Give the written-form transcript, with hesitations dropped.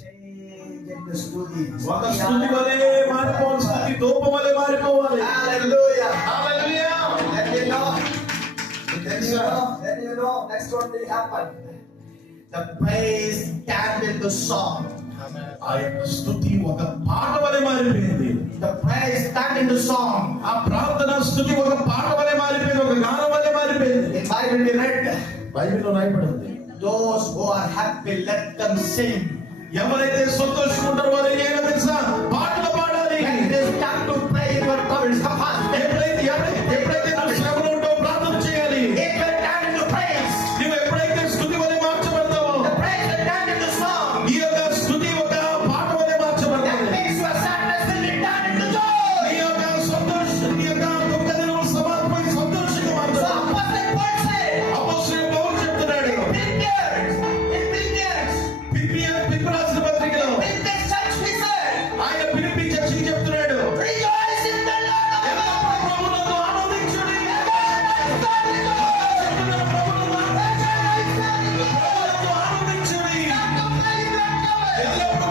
change in the స్తుతి. ఒక స్తుతి వలె మారిపోవాలి, స్తుతి ధూపం వలె మారిపోవాలి. Hallelujah. Hallelujah. Then you know, next one thing happened. The praise turned into song. ఆ యొక్క స్తుతి ఒక పాట వలె మారిపోయింది. The praise turned into song. ఆ ప్రార్థన స్తుతి ఒక పాట వలె మారిపోయింది, ఒక గానం వలె మారిపోయింది. In Bible we read, బైబిల్లో రాయబడింది, those who are happy, let them sing. ఎవరైతే సంతోషంగా వారు ఏం చేయాలో తెలుసా? పాటలు పాడాలి. When it is time to pray, your troubles come fast. ఎప్పుడైతే నువ్వు శ్రమలో ఉంటావో ప్రార్థన చేయాలి. It will turn into praise. నువ్వు ఎప్పుడైతే స్తుతి వలె మార్చబడతావో, The praise will turn into song. ఈ యొక్క స్తుతి ఒక పాట వలె That మార్చబడతాయి. means your sadness will be turned into joy. నీ యొక్క సంతోషం, నీ యొక్క దుఃఖ దినములు సమాప్తమై సంతోషంగా So మారుతాయి. Apostle Paul said, అపోస్తలుడైన పౌలు చెప్తున్నాడు, పిలిప్పి రాసిన పత్రికలో in this church we said, ఆయన పిలిపి చర్చికి చెప్తున్నాడు, rejoice in the Lord. ఎల్లప్పుడూ ప్రభువునందు ఆనందించుడి. ప్రభువునందు ఆనందించుడి. ఎల్లప్పుడూ